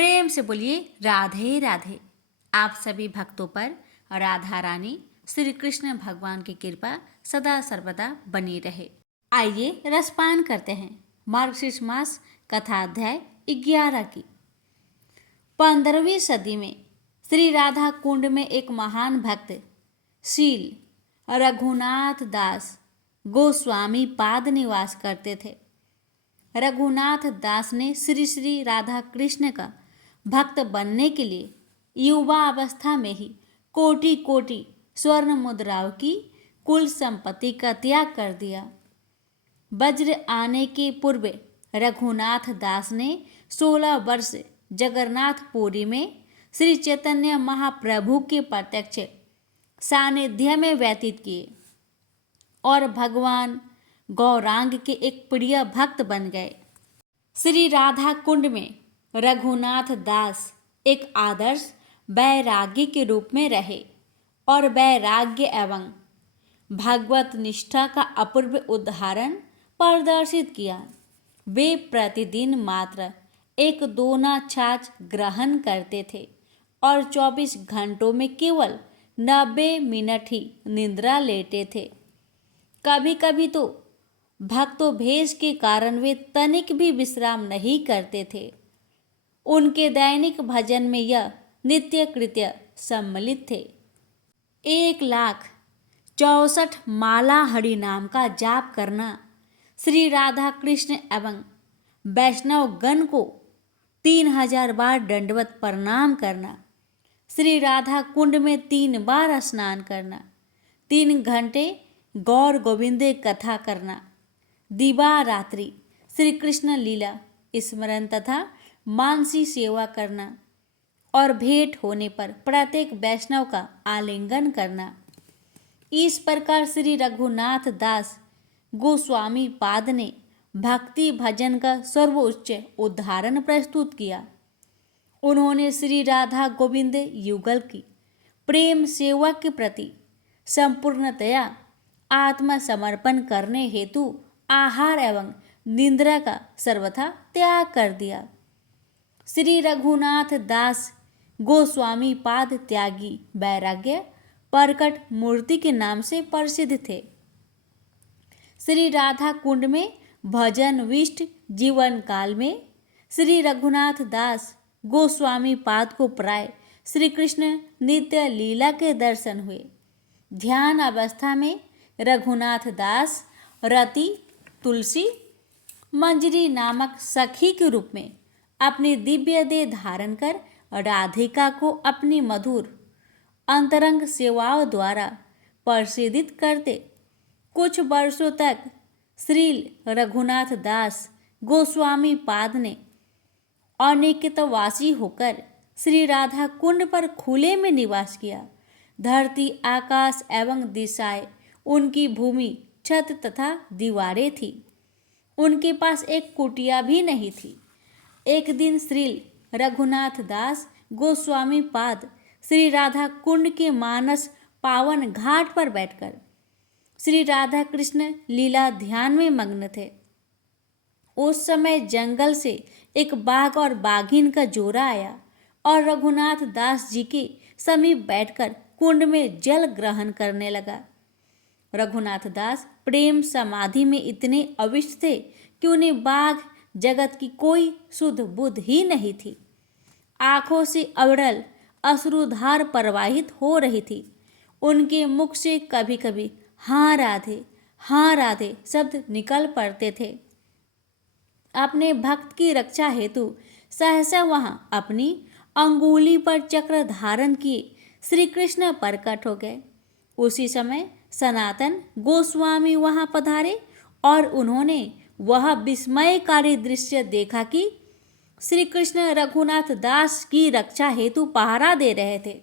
प्रेम से बोलिए राधे राधे। आप सभी भक्तों पर राधा रानी श्री कृष्ण भगवान की कृपा सदा सर्वदा बनी रहे। आइए रसपान करते हैं मार्गशीर्ष मास कथा अध्याय 11 की। 15वीं सदी में श्री राधा कुंड में एक महान भक्त शील रघुनाथ दास गोस्वामी पाद निवास करते थे। रघुनाथ दास ने श्री श्री राधा कृष्ण का भक्त बनने के लिए युवा अवस्था में ही कोटि कोटि स्वर्ण मुद्राओं की कुल संपत्ति का त्याग कर दिया। वज्र आने के पूर्व रघुनाथ दास ने 16 वर्ष जगन्नाथपुरी में श्री चैतन्य महाप्रभु के प्रत्यक्ष सानिध्य में व्यतीत किए और भगवान गौरांग के एक प्रिय भक्त बन गए। श्री राधा कुंड में रघुनाथ दास एक आदर्श वैरागी के रूप में रहे और वैराग्य एवं भगवत निष्ठा का अपूर्व उदाहरण प्रदर्शित किया। वे प्रतिदिन मात्र एक दोना छाछ ग्रहण करते थे और 24 घंटों में केवल 90 मिनट ही निद्रा लेते थे। कभी कभी तो भक्तों के कारण वे तनिक भी विश्राम नहीं करते थे। उनके दैनिक भजन में यह नित्य कृत्य सम्मिलित थे। 1,64 माला हरि नाम का जाप करना, श्री राधा कृष्ण एवं वैष्णव गण को 3000 बार दंडवत प्रणाम करना, श्री राधा कुंड में 3 बार स्नान करना, 3 घंटे गौर गोविंदे कथा करना, दिवा रात्रि श्री कृष्ण लीला स्मरण तथा मानसी सेवा करना और भेंट होने पर प्रत्येक वैष्णव का आलिंगन करना। इस प्रकार श्री रघुनाथ दास गोस्वामी पाद ने भक्ति भजन का सर्वोच्च उदाहरण प्रस्तुत किया। उन्होंने श्री राधा गोविंद युगल की प्रेम सेवा के प्रति संपूर्णतया आत्मसमर्पण करने हेतु आहार एवं निद्रा का सर्वथा त्याग कर दिया। श्री रघुनाथ दास गोस्वामी पाद त्यागी वैराग्य प्रकट मूर्ति के नाम से प्रसिद्ध थे। श्री राधा कुंड में भजन विष्ट जीवन काल में श्री रघुनाथ दास गोस्वामी पाद को प्राय श्री कृष्ण नित्य लीला के दर्शन हुए। ध्यान अवस्था में रघुनाथ दास रति तुलसी मंजरी नामक सखी के रूप में अपनी दिव्य देह धारण कर राधिका को अपनी मधुर अंतरंग सेवाओं द्वारा प्रसिद्धित करते। कुछ वर्षों तक श्री रघुनाथ दास गोस्वामी पाद ने अनिकेतवासी होकर श्री राधा कुंड पर खुले में निवास किया। धरती आकाश एवं दिशाएं उनकी भूमि छत तथा दीवारें थी। उनके पास एक कुटिया भी नहीं थी। एक दिन श्री रघुनाथ दास गोस्वामी पाद श्री राधा कुंड के मानस पावन घाट पर बैठकर श्री राधा कृष्ण लीला ध्यान में मग्न थे। उस समय जंगल से एक बाघ और बाघिन का जोड़ा आया और रघुनाथ दास जी के समीप बैठकर कुंड में जल ग्रहण करने लगा। रघुनाथ दास प्रेम समाधि में इतने अविष्ट थे कि उन्हें बाघ जगत की कोई शुद्ध बुद्ध ही नहीं थी। आंखों से अविरल अश्रुधार प्रवाहित हो रही थी। उनके मुख से कभी कभी हाँ राधे शब्द निकल पड़ते थे। अपने भक्त की रक्षा हेतु सहसा वहां अपनी अंगुली पर चक्र धारण किए श्री कृष्ण प्रकट हो गए। उसी समय सनातन गोस्वामी वहां पधारे और उन्होंने वह विस्मयकारी दृश्य देखा कि श्री कृष्ण रघुनाथ दास की रक्षा हेतु पहरा दे रहे थे।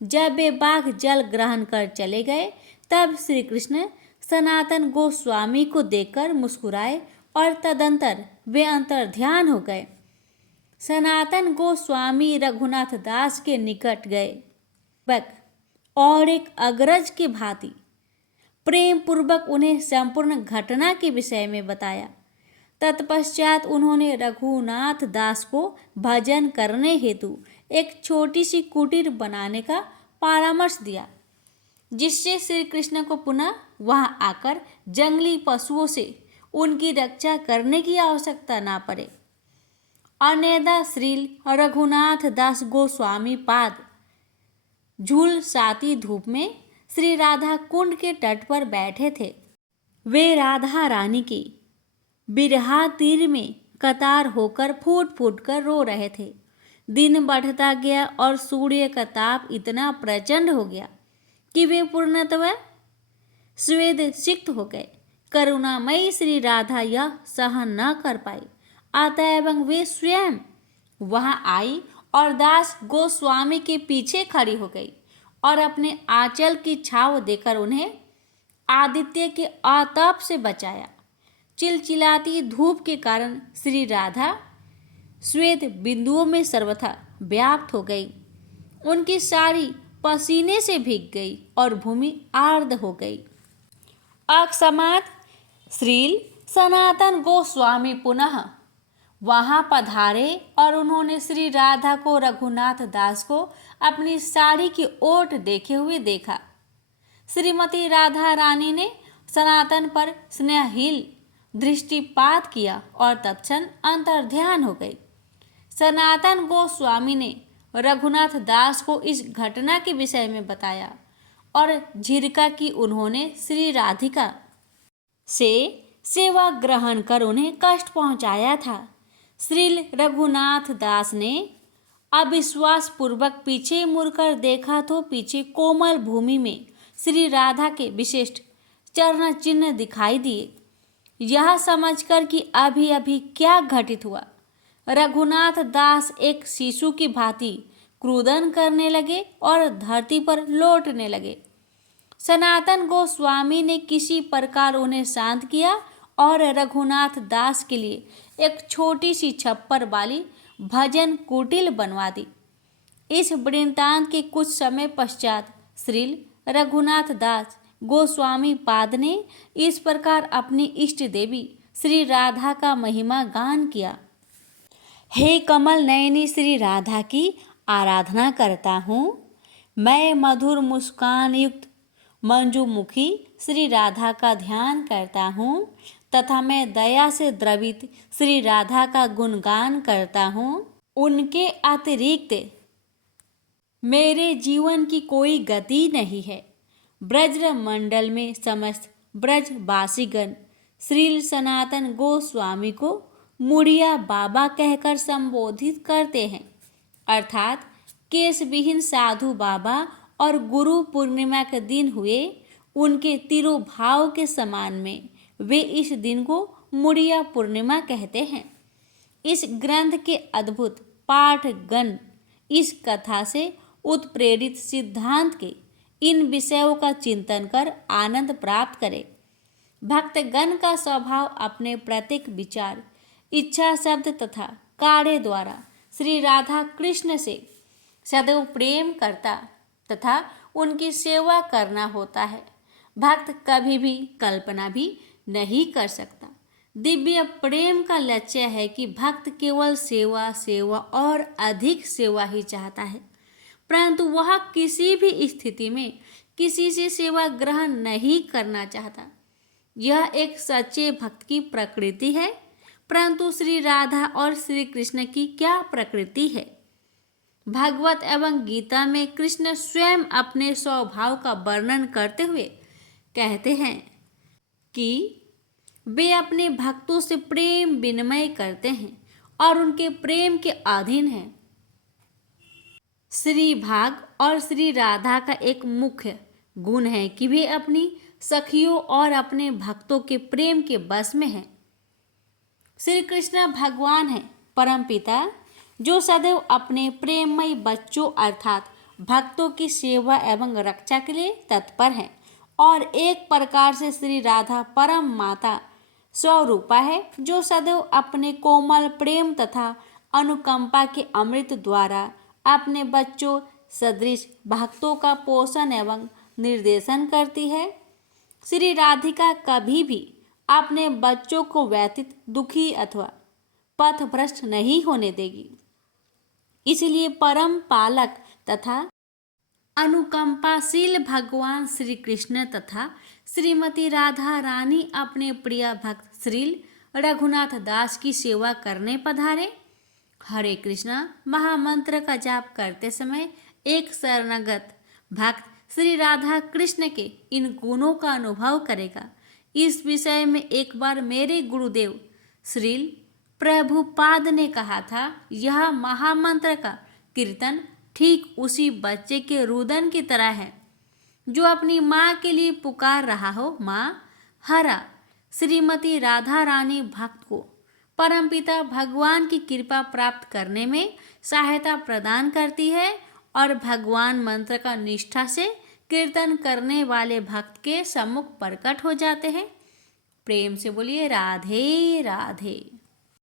जब वे बाघ जल ग्रहण कर चले गए तब श्री कृष्ण सनातन गोस्वामी को देखकर मुस्कुराए और तदंतर वे अंतर्ध्यान हो गए। सनातन गोस्वामी रघुनाथ दास के निकट गए और एक अग्रज की भांति प्रेम पूर्वक उन्हें संपूर्ण घटना के विषय में बताया। तत्पश्चात उन्होंने रघुनाथ दास को भजन करने हेतु एक छोटी सी कुटीर बनाने का परामर्श दिया, जिससे श्री कृष्ण को पुनः वहां आकर जंगली पशुओं से उनकी रक्षा करने की आवश्यकता ना पड़े। अन्यदा श्रील रघुनाथ दास गोस्वामी पाद झुलसाती धूप में श्री राधा कुंड के तट पर बैठे थे। वे राधा रानी की बिरहा तीर में कतार होकर फूट फूट कर रो रहे थे। दिन बढ़ता गया और सूर्य का ताप इतना प्रचंड हो गया कि वे पूर्णतः स्वेद सिक्त हो गए। करुणामयी श्री राधा यह सहन न कर पाई, अतएव वे स्वयं वहां आई और दास गोस्वामी के पीछे खड़ी हो गई और अपने आंचल की छाव देकर उन्हें आदित्य के आताप से बचाया। चिलचिलाती धूप के कारण श्री राधा श्वेत बिंदुओं में सर्वथा व्याप्त हो गई। उनकी साड़ी पसीने से भीग गई और भूमि आर्द्र हो गई। अकस्मात श्रील सनातन गोस्वामी पुनः वहां पधारे और उन्होंने श्री राधा को रघुनाथ दास को अपनी साड़ी की ओट देखे हुए देखा। श्रीमती राधा रानी ने सनातन पर स्नेहहीन दृष्टिपात किया और तत्क्षण अंतर्ध्यान हो गई। सनातन गोस्वामी ने रघुनाथ दास को इस घटना के विषय में बताया और झिरका की उन्होंने श्री राधिका से सेवा ग्रहण कर उन्हें कष्ट पहुंचाया था। श्री रघुनाथ दास ने अविश्वास पूर्वक पीछे मुड़कर देखा तो पीछे कोमल भूमि में श्री राधा के विशिष्ट चरण चिन्ह दिखाई दिए। यह समझकर कि अभी अभी क्या घटित हुआ, रघुनाथ दास एक शिशु की भांति क्रुदन करने लगे और धरती पर लौटने लगे। सनातन गोस्वामी ने किसी प्रकार उन्हें शांत किया और रघुनाथ दास के लिए एक छोटी सी छप्पर वाली भजन कुटीर बनवा दी। इस वृत्तांत के कुछ समय पश्चात श्री रघुनाथ दास गोस्वामी पाद ने इस प्रकार अपनी इष्ट देवी श्री राधा का महिमा गान किया। हे कमल नयनी श्री राधा की आराधना करता हूँ। मैं मधुर मुस्कान युक्त मंजुमुखी श्री राधा का ध्यान करता हूँ तथा मैं दया से द्रवित श्री राधा का गुणगान करता हूँ। उनके अतिरिक्त मेरे जीवन की कोई गति नहीं है। ब्रज मंडल में समस्त ब्रजवासीगण श्री सनातन गोस्वामी को मुड़िया बाबा कहकर संबोधित करते हैं, अर्थात केश विहीन साधु बाबा, और गुरु पूर्णिमा के दिन हुए उनके तिरुभाव के समान में वे इस दिन को मुड़िया पूर्णिमा कहते हैं। इस ग्रंथ के अद्भुत पाठगण इस कथा से उत्प्रेरित सिद्धांत के इन विषयों का चिंतन कर आनंद प्राप्त करें। भक्तगण का स्वभाव अपने प्रत्येक विचार, इच्छा, शब्द तथा कार्य द्वारा श्री राधा कृष्ण से सदैव प्रेम करता तथा उनकी सेवा करना होता है। भक्त कभी भी कल्पना भी नहीं कर सकता। दिव्य प्रेम का लक्ष्य है कि भक्त केवल सेवा, सेवा और अधिक सेवा ही चाहता है, परंतु वह किसी भी स्थिति में किसी से सेवा ग्रहण नहीं करना चाहता। यह एक सच्चे भक्त की प्रकृति है। परंतु श्री राधा और श्री कृष्ण की क्या प्रकृति है? भागवत एवं गीता में कृष्ण स्वयं अपने स्वभाव का वर्णन करते हुए कहते हैं कि वे अपने भक्तों से प्रेम विनिमय करते हैं और उनके प्रेम के अधीन हैं। श्री भाग और श्री राधा का एक मुख्य गुण है कि वे अपनी सखियों और अपने भक्तों के प्रेम के बस में हैं। श्री कृष्ण भगवान है परमपिता, जो सदैव अपने प्रेममय बच्चों अर्थात भक्तों की सेवा एवं रक्षा के लिए तत्पर हैं, और एक प्रकार से श्री राधा परम माता स्वरूपा है, जो सदैव अपने कोमल प्रेम तथा अनुकंपा के अमृत द्वारा अपने बच्चों सदृश भक्तों का पोषण एवं निर्देशन करती है। श्री राधिका कभी भी अपने बच्चों को व्यथित, दुखी अथवा पथभ्रष्ट नहीं होने देगी। इसलिए परम पालक तथा अनुकंपाशील भगवान श्री कृष्ण तथा श्रीमती राधा रानी अपने प्रिय भक्त श्री रघुनाथ दास की सेवा करने पधारे। हरे कृष्णा महामंत्र का जाप करते समय एक शरणागत भक्त श्री राधा कृष्ण के इन गुणों का अनुभव करेगा। इस विषय में एक बार मेरे गुरुदेव श्री प्रभुपाद ने कहा था, यह महामंत्र का कीर्तन ठीक उसी बच्चे के रुदन की तरह है जो अपनी माँ के लिए पुकार रहा हो। माँ हरा श्रीमती राधा रानी भक्त को परमपिता भगवान की कृपा प्राप्त करने में सहायता प्रदान करती है और भगवान मंत्र का निष्ठा से कीर्तन करने वाले भक्त के सम्मुख प्रकट हो जाते हैं। प्रेम से बोलिए राधे राधे।